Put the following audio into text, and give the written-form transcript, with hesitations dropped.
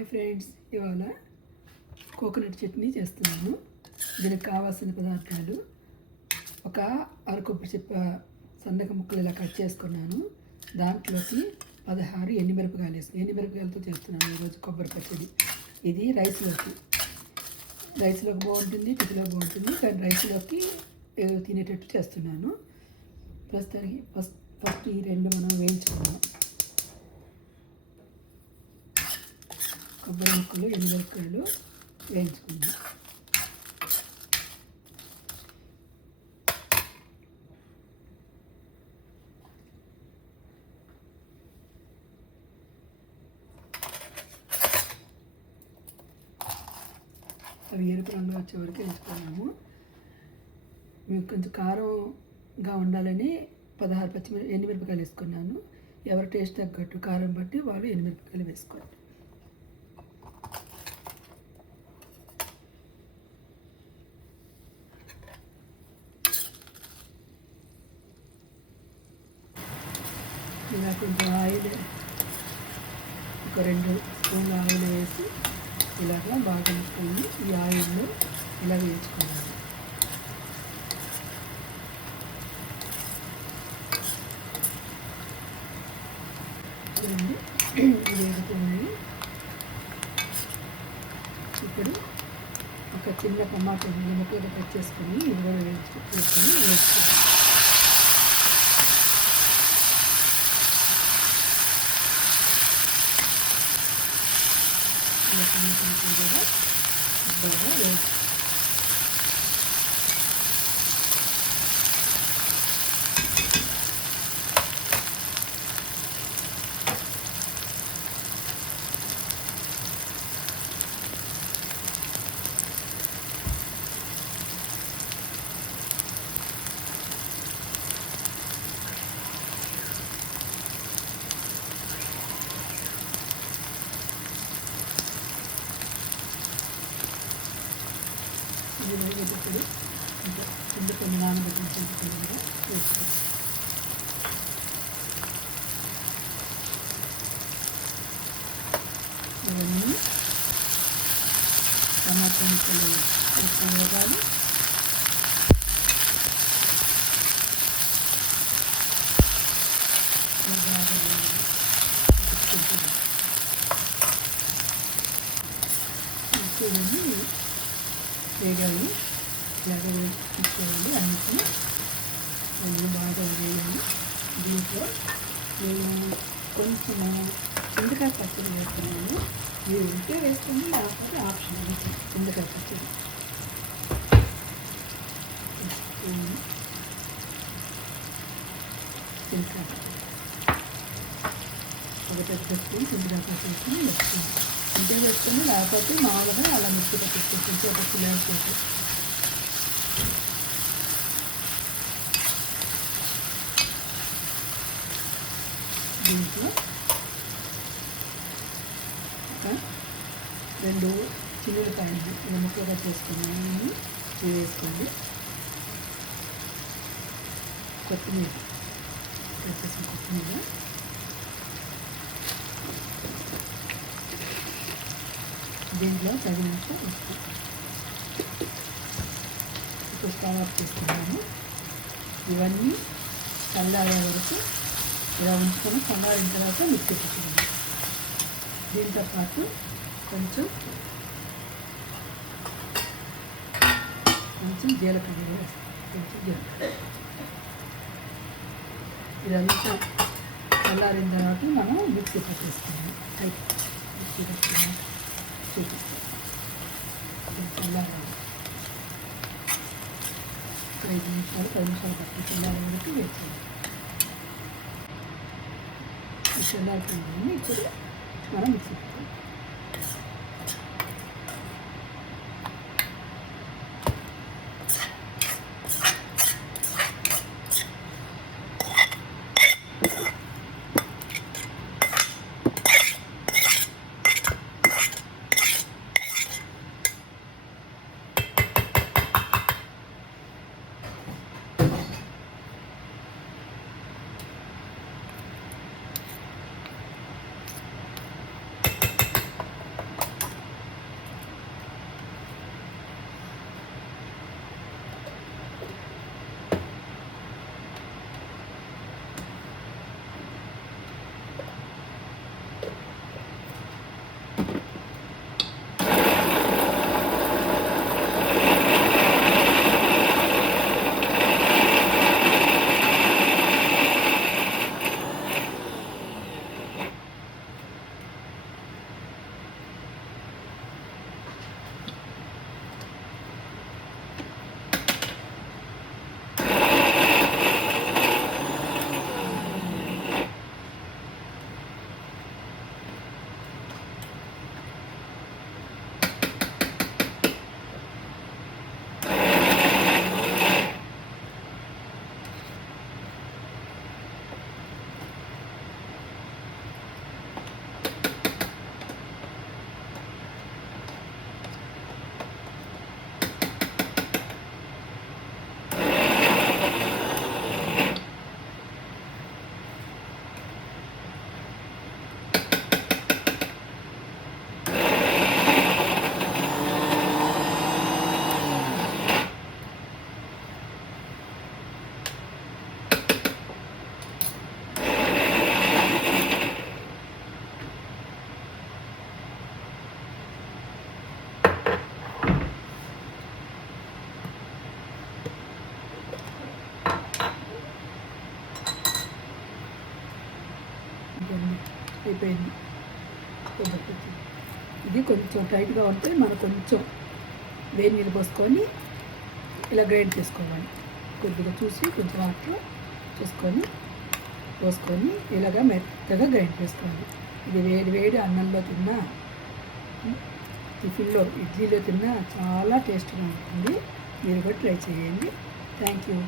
Hi friends, ఇవాళ coconut chutney చేస్తున్నాను. దీనికి కావాల్సిన పదార్థాలు: ఒక అరకొబ్బరి చిప్ప సన్నగ ముక్కలు ఇలా కట్ చేసుకున్నాను. దాంట్లోకి 16 ఎండుమిరపకాయలు వేసుకుని ఎండుమిరపకాయలతో చేస్తున్నాను ఈరోజు కొబ్బరి పచ్చడి. ఇది రైస్లోకి బాగుంటుంది, టిఫిన్లో బాగుంటుంది, కానీ రైస్లోకి తినేటట్టు చేస్తున్నాను. ప్రస్తుతానికి ఫస్ట్ ఈ రెండు మనం వేయించుకున్నాం. కొబ్బరి ముక్కలు, ఎండుమిరపకాయలు వేయించుకుందాం. అవి ఎరుపు రంగు వచ్చే వరకు వేయించుకున్నాము. మేము కొంచెం కారంగా ఉండాలని 16 ఎండుమిరపకాయలు వేసుకున్నాను. ఎవరి టేస్ట్ తగ్గట్టు కారం బట్టి వాళ్ళు ఎండుమిరపకాయలు వేసుకోండి. ఇలా కొంచెం ఆయిల్, ఒక 2 స్పూన్ల ఆయిల్ వేసి ఇలాగా బాగా ముక్కల్ని ఈ ఆయిల్లో ఇలా వేయించుకోవాలి. వేగుతున్నాయి. ఇప్పుడు ఒక చిన్న టమాటా ముక్కలు కట్ చేసుకొని ఇది కూడా వేసుకోవాలి. బాగా వేసి ఇప్పుడు ఇంకా కొన్ని నానబెట్టిన చింతపండు వేసుకోవాలి. ఇవన్నీ టమాటా ముక్కలు వేసుకోవాలి. ఇవన్నీ వేగాలి. ఇలాగే వేసుకోవాలి. అన్నీ బాగా వేయాలి. దీంట్లో నేను కొంచెం చింతకాయ పచ్చడి వేస్తున్నాను. మీరు ఉంటే వేసుకుని, లేకపోతే ఆప్షన్ చింతకాయ పచ్చడి. చింతకాయ పచ్చడి ఒక పెద్ద స్పూన్ చింతకాయ పచ్చడి వేసుకుని వేసుకోండి. ఇంటే వేసుకొని, లేకపోతే మామూలుగా అలా మిక్సీ పట్టించుకుంటే ఒక పిల్లలు చేసి దీంట్లో ఒక 2 చిల్లులపాయలు ఇలా ముక్కలుగా చేసుకున్నాను. ఇవి వేసుకోండి. కొత్తిమీర, వచ్చేసిన కొత్తిమీర, దీంట్లో తగినంత ఉప్పు. ఇప్పుడు స్టవ్ ఆఫ్ చేసుకున్నాము. ఇవన్నీ చల్లారే వరకు ఇలా ఉంచుకొని చల్లారిన తర్వాత మిక్సీ పెట్టుకుందాం. దీంతో పాటు కొంచెం జీలకర్ర వేస్తాం. ఇదంతా చల్లారిన తర్వాత మనం మిక్సీ పట్టేసుకున్నాం. మిక్సీ పెట్టుకున్నాం. చూపిస్తాం. చల్లారాలి. 5 నిమిషాలు 10 నిమిషాలు పట్టి చల్లారే వరకు వేసుకోవాలి. చల్లారుతుంది. ఇప్పుడు మనం మిక్సీ పెట్టుకోవాలి. అయిపోయింది కొబ్బరి పచ్చడి. ఇది కొంచెం టైట్గా ఉంటే మనం కొంచెం వేడి నీళ్ళు పోసుకొని ఇలా గ్రైండ్ చేసుకోవాలి. కొద్దిగా చూసి కొంచెం వాటర్ పోసుకొని ఇలాగా మెత్తగా గ్రైండ్ చేసుకోవాలి. ఇది వేడి వేడి అన్నంలో తిన్నా, టిఫిన్లో ఇడ్లీలో తిన్నా చాలా టేస్ట్గా ఉంటుంది. మీరు కూడా ట్రై చేయండి. Thank you.